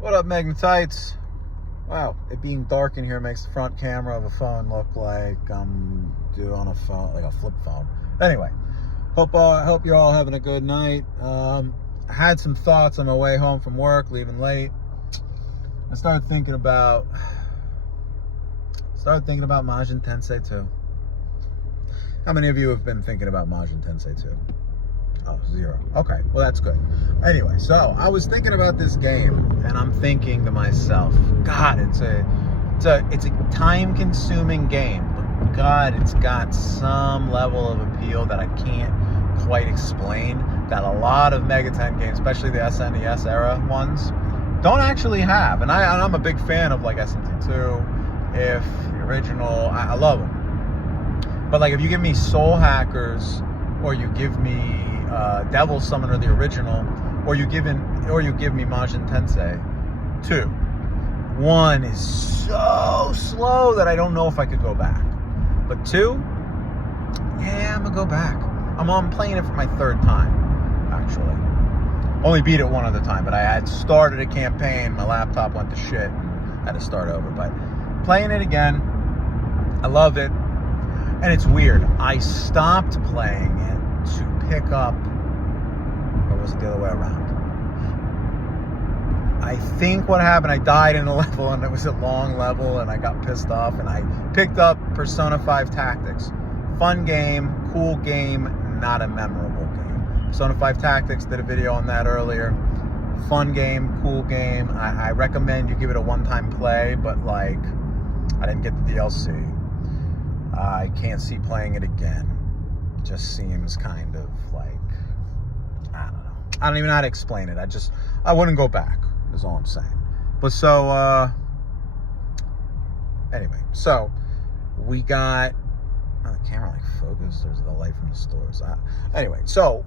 What up, Magnetites? Wow, it being dark in here makes the front camera of a phone look like I'm doing on a phone, like a flip phone. Anyway, hope you're all having a good night. I had some thoughts on my way home from work, leaving late. I started thinking about Majin Tensei 2. How many of you have been thinking about Majin Tensei 2? Oh, 0. Okay, well that's good. Anyway, so I was thinking about this game, and I'm thinking to myself, God, it's a time-consuming game, but God, it's got some level of appeal that I can't quite explain. That a lot of Mega 10 games, especially the SNES era ones, don't actually have. And I'm a big fan of like SMT2, if the original, I love them. But like if you give me Soul Hackers, or you give me Devil Summoner the original, or you give me Majin Tensei 2. 1 is so slow that I don't know if I could go back. But 2, yeah, I'm gonna go back. I'm playing it for my third time, actually. Only beat it one other time, but I had started a campaign, my laptop went to shit, and had to start over. But playing it again, I love it. And it's weird. I stopped playing it to pick up, or was it the other way around? I think what happened, I died in a level, and it was a long level, and I got pissed off, and I picked up Persona 5 Tactics. Fun game, cool game, not a memorable game. Persona 5 Tactics, did a video on that earlier. Fun game, cool game. I recommend you give it a one-time play, but like, I didn't get the DLC. I can't see playing it again. It just seems kind of like, I don't know. I don't even know how to explain it. I wouldn't go back, is all I'm saying. But so, anyway, so we got, the camera like focused, or is it the light from the stores? Anyway, so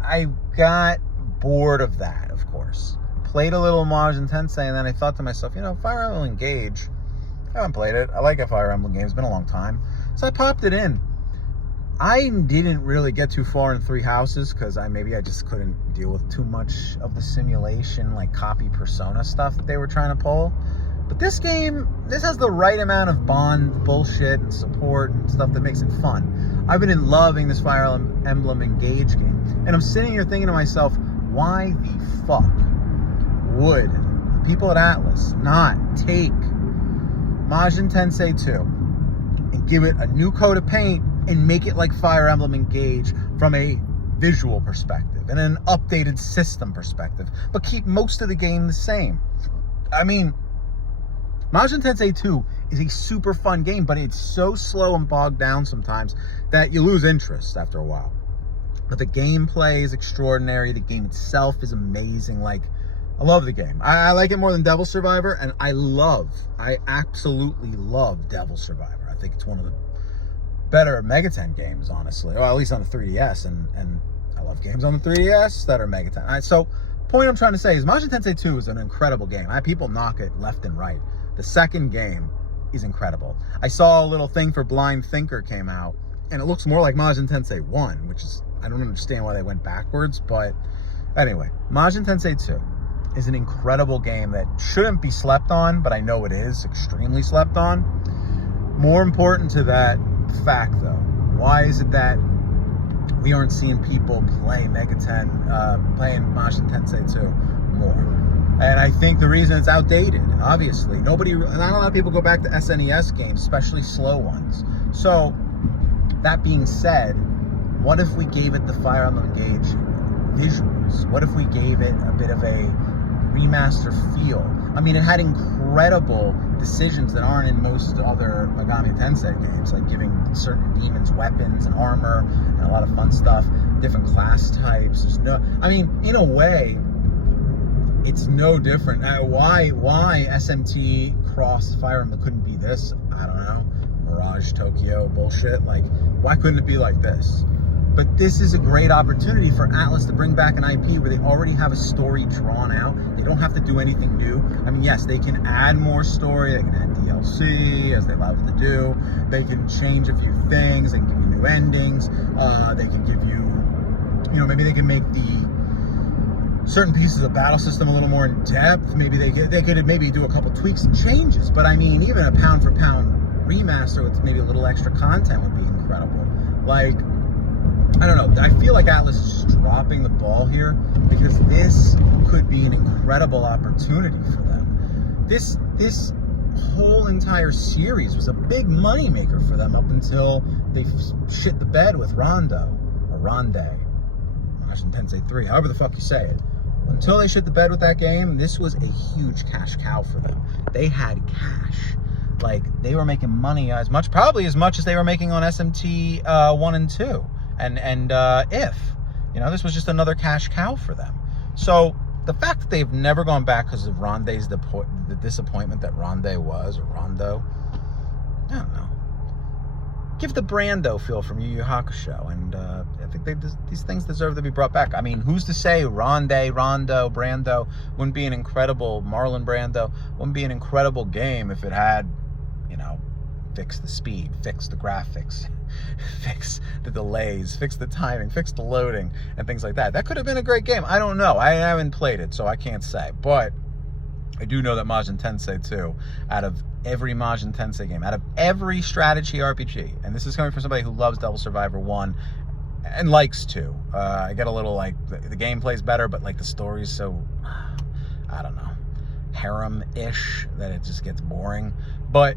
I got bored of that, of course. Played a little Majin Tensei, and then I thought to myself, Fire Emblem Engage, I haven't played it. I like a Fire Emblem game. It's been a long time. So I popped it in. I didn't really get too far in Three Houses because I just couldn't deal with too much of the simulation, like copy Persona stuff that they were trying to pull. But this game, this has the right amount of Bond bullshit and support and stuff that makes it fun. I've been loving this Fire Emblem Engage game. And I'm sitting here thinking to myself, why the fuck would the people at Atlas not take Majin Tensei 2 and give it a new coat of paint and make it like Fire Emblem Engage from a visual perspective and an updated system perspective, but keep most of the game the same? I mean, Majin Tensei 2 is a super fun game, but it's so slow and bogged down sometimes that you lose interest after a while. But the gameplay is extraordinary. The game itself is amazing. Like, I love the game. I like it more than Devil Survivor, and I absolutely love Devil Survivor. I think it's one of the better Mega 10 games, honestly. Or at least on the 3DS, and I love games on the 3DS that are Mega 10. All right, so, point I'm trying to say is Majin Tensei 2 is an incredible game. People knock it left and right. The second game is incredible. I saw a little thing for Blind Thinker came out, and it looks more like Majin Tensei 1, which is, I don't understand why they went backwards, but anyway, Majin Tensei 2 is an incredible game that shouldn't be slept on, but I know it is extremely slept on. More important to that fact, though, why is it that we aren't seeing people play Mega 10, playing Majin Tensei 2 more? And I think the reason it's outdated, obviously. Not a lot of people go back to SNES games, especially slow ones. So, that being said, what if we gave it the Fire Emblem Engage visuals? What if we gave it a bit of a remaster feel? I mean, it had incredible decisions that aren't in most other Megami Tensei games, like giving certain demons weapons and armor and a lot of fun stuff, different class types. In a way, it's no different. Why SMT cross Fire Emblem couldn't be this? I don't know. Mirage Tokyo bullshit. Like, why couldn't it be like this? But this is a great opportunity for Atlas to bring back an IP where they already have a story drawn out. They don't have to do anything new. I mean, yes, they can add more story. They can add DLC, as they love to do. They can change a few things. They can give you new endings. They can give you, maybe they can make the certain pieces of battle system a little more in depth. Maybe they could maybe do a couple tweaks and changes. But I mean, even a pound for pound remaster with maybe a little extra content would be incredible. Like, I don't know. I feel like Atlas is dropping the ball here because this could be an incredible opportunity for them. This whole entire series was a big moneymaker for them up until they shit the bed with Rondo or Ronde, Majin Tensei 3, however the fuck you say it. Until they shit the bed with that game, this was a huge cash cow for them. They had cash. Like, they were making money probably as much as they were making on SMT 1 and 2. And if, you know, this was just another cash cow for them. So the fact that they've never gone back because of Ronde's the disappointment that Ronde was, or Rondo, I don't know. Give the Brando feel from Yu Yu Hakusho, and I think these things deserve to be brought back. I mean, who's to say Rondo, Brando wouldn't be an incredible, Marlon Brando wouldn't be an incredible game if it had, you know, fix the speed, fix the graphics, fix the delays, fix the timing, fix the loading, and things like that. That could have been a great game. I don't know. I haven't played it, so I can't say. But I do know that Majin Tensei 2, out of every Majin Tensei game, out of every strategy RPG, and this is coming from somebody who loves Devil Survivor 1 and likes 2. I get a little, like, the gameplay's better, but, like, the story's so, I don't know, harem-ish that it just gets boring. But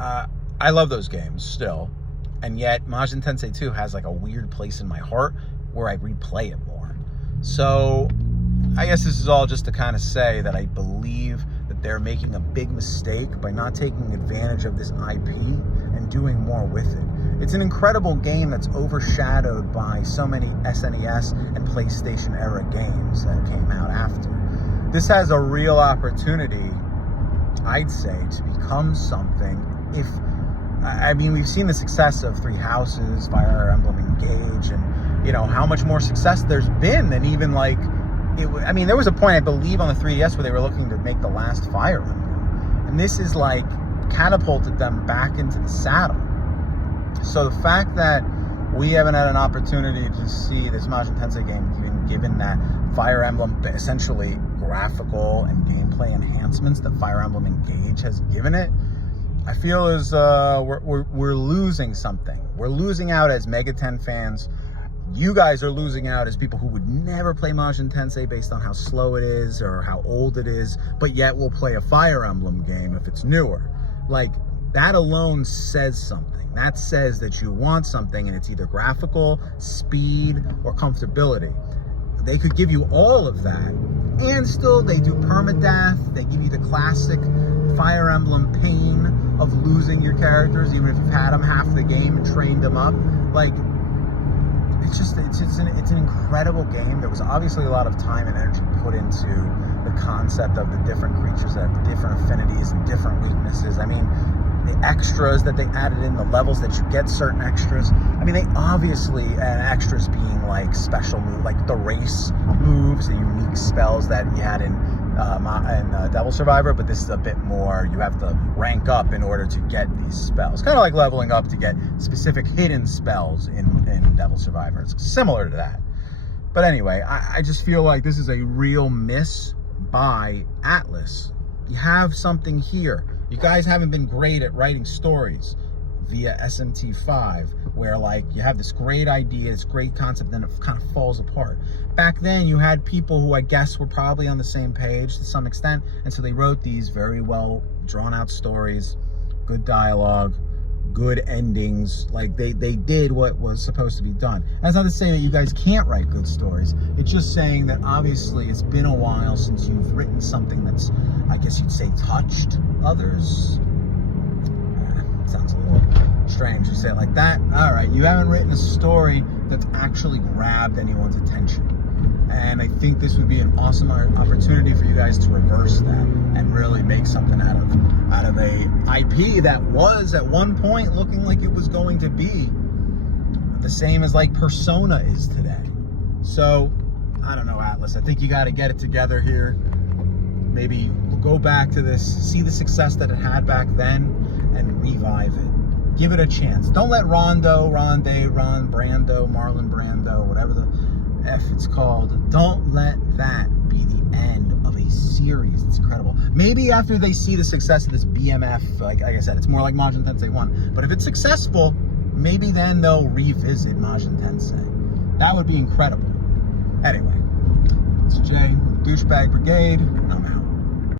I love those games still, and yet Majin Tensei 2 has, like, a weird place in my heart where I replay it more. So I guess this is all just to kind of say that I believe that they're making a big mistake by not taking advantage of this IP and doing more with it. It's an incredible game that's overshadowed by so many SNES and PlayStation era games that came out after. This has a real opportunity, I'd say, to become something. I mean, we've seen the success of Three Houses, Fire Emblem Engage, and, you know, how much more success there's been than even, like, I mean, there was a point, I believe, on the 3DS where they were looking to make the last Fire Emblem. And this is, like, catapulted them back into the saddle. So the fact that we haven't had an opportunity to see this Majin Tensei game, even given that Fire Emblem, essentially graphical and gameplay enhancements that Fire Emblem Engage has given it, I feel as we're losing something. We're losing out as Mega 10 fans. You guys are losing out as people who would never play Majin Tensei based on how slow it is or how old it is, but yet will play a Fire Emblem game if it's newer. Like, that alone says something. That says that you want something, and it's either graphical, speed, or comfortability. They could give you all of that, and still they do permadeath. They give you the classic Fire Emblem pain of losing your characters, even if you've had them half the game and trained them up. Like, it's an incredible game. There was obviously a lot of time and energy put into the concept of the different creatures that have different affinities and different weaknesses. I mean, the extras that they added in, the levels that you get certain extras. I mean, they obviously, and extras being like special moves, like the race moves, the unique spells that you had in Devil Survivor, but this is a bit more, you have to rank up in order to get these spells. Kind of like leveling up to get specific hidden spells in Devil Survivor. It's similar to that. But anyway, I just feel like this is a real miss by Atlas. You have something here. You guys haven't been great at writing stories via SMT5, where, like, you have this great idea, this great concept, then it kind of falls apart. Back then, you had people who I guess were probably on the same page to some extent, and so they wrote these very well drawn out stories, good dialogue, good endings. Like, they did what was supposed to be done. That's not to say that you guys can't write good stories. It's just saying that obviously it's been a while since you've written something that's, I guess you'd say, touched others. Sounds a little strange to say it like that. All right, you haven't written a story that's actually grabbed anyone's attention. And I think this would be an awesome opportunity for you guys to reverse that and really make something out of a IP that was at one point looking like it was going to be the same as like Persona is today. So, I don't know, Atlas. I think you got to get it together here. Maybe go back to this, see the success that it had back then, and revive it. Give it a chance. Don't let Rondo, Ronde, Ron Brando, Marlon Brando, whatever if it's called Don't Let That Be the End of a Series. It's incredible. Maybe after they see the success of this BMF, like I said, it's more like Majin Tensei 1. But if it's successful, maybe then they'll revisit Majin Tensei. That would be incredible. Anyway, it's Jay with the Douchebag Brigade. I'm out.